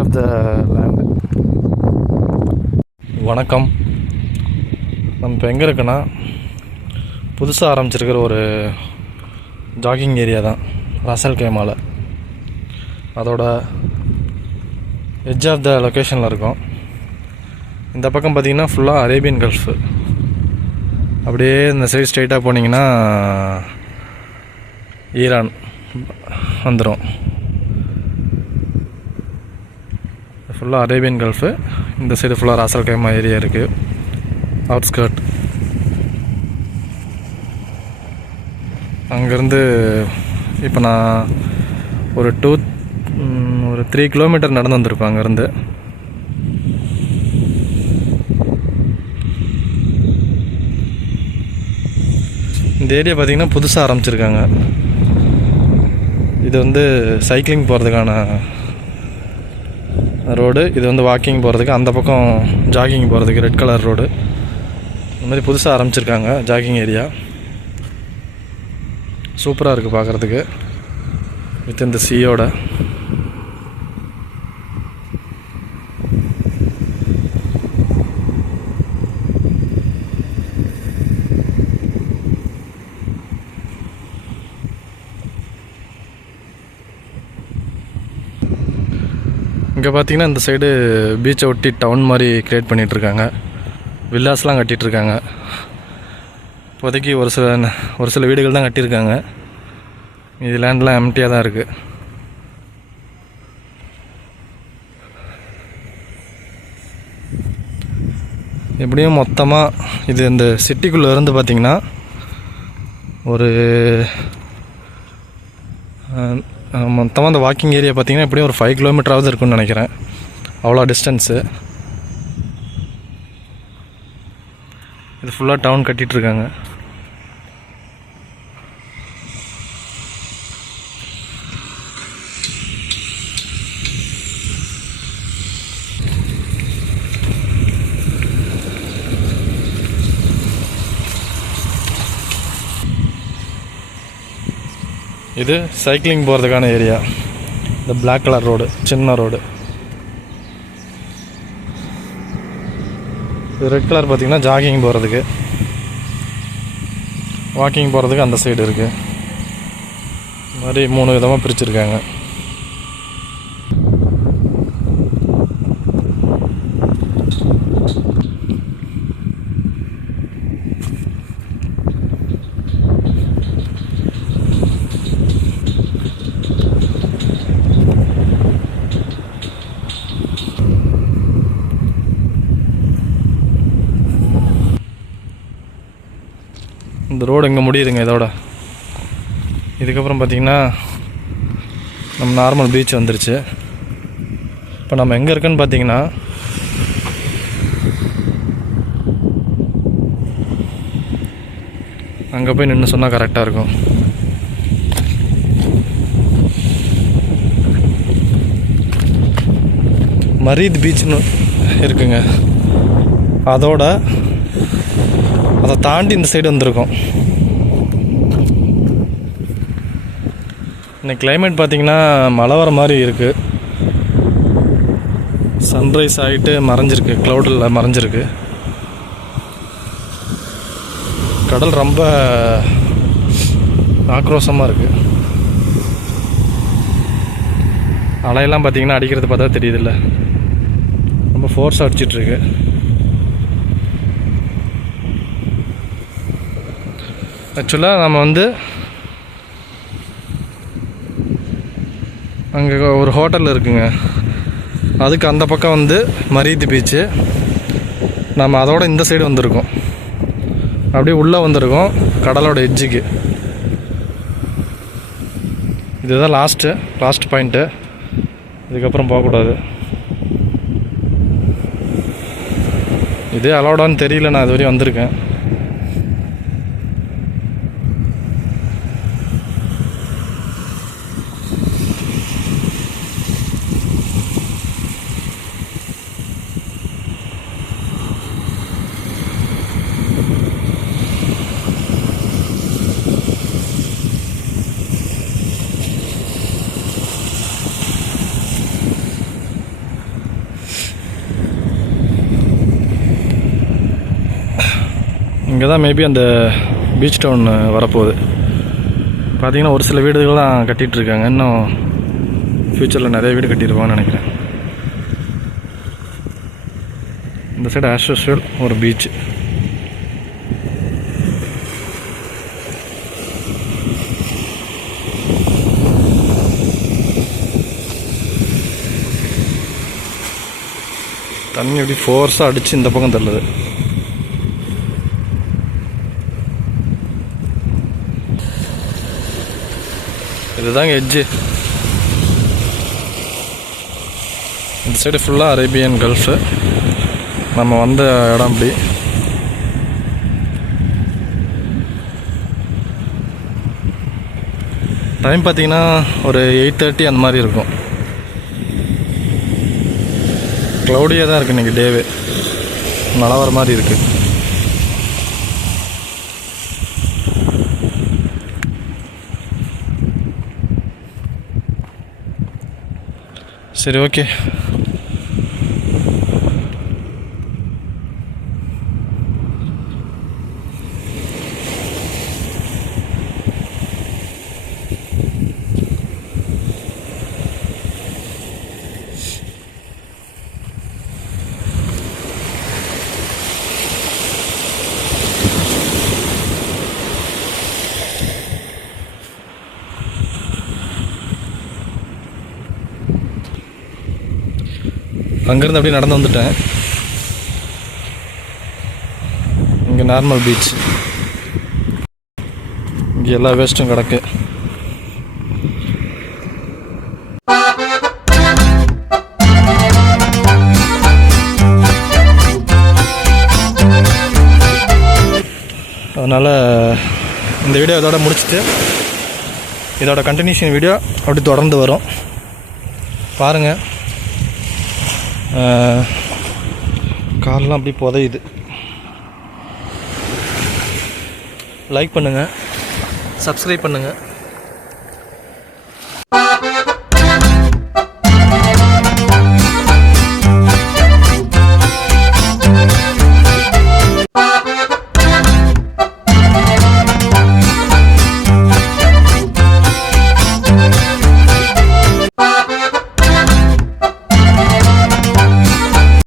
Of the land. வணக்கம். நம்ம இப்போ எங்கே இருக்குன்னா, புதுசாக ஆரம்பிச்சிருக்கிற ஒரு ஜாகிங் ஏரியா தான் ரசல் கேமாவில். அதோட எட்ஜ் ஆஃப் த லொக்கேஷனில் இருக்கும். இந்த பக்கம் பார்த்திங்கன்னா ஃபுல்லாக அரேபியன் கல்ஃபு. அப்படியே இந்த சைடு ஸ்ட்ரைட்டாக போனீங்கன்னா ஈரான் வந்துடும். ஃபுல்லாக அரேபியன் கல்ஃபு. இந்த சைடு ஃபுல்லாக ராசல் கைமா ஏரியா இருக்குது, அவுட்ஸ்கர்ட். அங்கேருந்து இப்போ நான் ஒரு 3 கிலோமீட்டர் நடந்து வந்திருப்பேன். அங்கேருந்து இந்த ஏரியா பார்த்திங்கன்னா புதுசாக ஆரம்பிச்சிருக்காங்க. இது வந்து சைக்கிளிங் போகிறதுக்கான ரோடு. இது வந்து வாக்கிங் போகிறதுக்கு, அந்த பக்கம் ஜாகிங் போகிறதுக்கு ரெட் கலர் ரோடு. இந்த மாதிரி புதுசாக ஆரம்பிச்சிருக்காங்க ஜாகிங் ஏரியா. சூப்பராக இருக்குது பார்க்குறதுக்கு, வித் இந்த சீயோட. இங்கே பார்த்தீங்கன்னா இந்த சைடு பீச்சை ஒட்டி டவுன் மாதிரி க்ரியேட் பண்ணிகிட்ருக்காங்க. வில்லாஸ்லாம் கட்டிகிட்ருக்காங்க. இப்போதைக்கு ஒரு சில வீடுகள் தான் கட்டியிருக்காங்க. இது லேண்ட்லாம் எம்டியாக தான் இருக்குது. எப்படியும் மொத்தமாக இது இந்த சிட்டிக்குள்ளே இருந்து பார்த்திங்கன்னா ஒரு மொத்தமாக அந்த வாக்கிங் ஏரியா பார்த்திங்கன்னா எப்படியும் ஒரு 5 கிலோமீட்டராவது இருக்குன்னு நினைக்கிறேன். அவ்வளோ டிஸ்டன்ஸு. இது ஃபுல்லாக டவுன் கட்டிகிட்ருக்காங்க. இது சைக்கிளிங் போகிறதுக்கான ஏரியா. இந்த பிளாக் கலர் ரோடு, சின்ன ரோடு. இது ரெட் கலர் பார்த்திங்கன்னா ஜாகிங் போகிறதுக்கு. வாக்கிங் போகிறதுக்கு அந்த சைடு இருக்குது. இந்த மாதிரி 3 விதமாக பிரிச்சுருக்காங்க. இந்த ரோடு இங்கே முடியுதுங்க இதோட. இதுக்கப்புறம் பார்த்திங்கன்னா நம்ம நார்மல் பீச் வந்துருச்சு. இப்போ நம்ம எங்கே இருக்குன்னு பார்த்திங்கன்னா அங்கே போய் நின்று சொன்னால் கரெக்டாக இருக்கும். மரீத் பீச்னு இருக்குங்க. அதை தாண்டி இந்த சைடு வந்திருக்கோம். இன்னைக்கு கிளைமேட் பார்த்திங்கன்னா மழை வர மாதிரி இருக்குது. சன்ரைஸ் ஆகிட்டு மறைஞ்சிருக்கு, க்ளவுடில் மறைஞ்சிருக்கு. கடல் ரொம்ப ஆக்ரோஷமாக இருக்குது. அலையெல்லாம் பார்த்திங்கன்னா அடிக்கிறது பார்த்தா தெரியுதில்ல, ரொம்ப ஃபோர்ஸ் அடிச்சிட்ருக்கு. ஆக்சுவலாக நம்ம வந்து அங்கே ஒரு ஹோட்டல் இருக்குங்க, அதுக்கு அந்த பக்கம் வந்து மரீத் பீச்சு. நம்ம அதோட இந்த சைடு வந்திருக்கோம், அப்படியே உள்ளே வந்திருக்கோம் கடலோட எட்ஜுக்கு. இதுதான் லாஸ்ட் பாயிண்ட்டு. இதுக்கப்புறம் போகக்கூடாது. இதே அலோடான்னு தெரியல, நான் இது வரையும் வந்திருக்கேன். இங்கே தான் மேபி அந்த பீச் டவுன் வரப்போகுது. பார்த்திங்கன்னா ஒரு சில வீடுகள்லாம் கட்டிகிட்ருக்காங்க. இன்னும் ஃப்யூச்சரில் நிறைய வீடு கட்டியிருப்பாங்கன்னு நினைக்கிறேன். இந்த சைடு ஆஸ் யூஷுவல் ஒரு பீச். தண்ணி எப்படி ஃபோர்ஸாக அடித்து இந்த பக்கம் தள்ளுது. இதுதாங்க எட்ஜு. இந்த சைடு ஃபுல்லாக அரேபியன் கல்ஃபு. நம்ம வந்த இடம் அப்படி. டைம் பார்த்திங்கன்னா ஒரு 8:30 அந்த மாதிரி இருக்கும். க்ளௌடியாக தான் இருக்குது இன்றைக்கி டேவே. மழை வர மாதிரி இருக்குது. சரி, ஓகே. அங்கேருந்து அப்படியே நடந்து வந்துட்டேன். இங்கே நார்மல் பீச். இங்கே எல்லா வேஸ்ட்டும் கிடக்கு. அதனால் இந்த வீடியோ இதோட முடிச்சுட்டு இதோட கண்டினியூஷன் வீடியோ அப்படி தொடர்ந்து வரும், பாருங்கள். காலெலாம் அப்படி புதையுது. லைக் பண்ணுங்கள், சப்ஸ்கிரைப் பண்ணுங்கள்.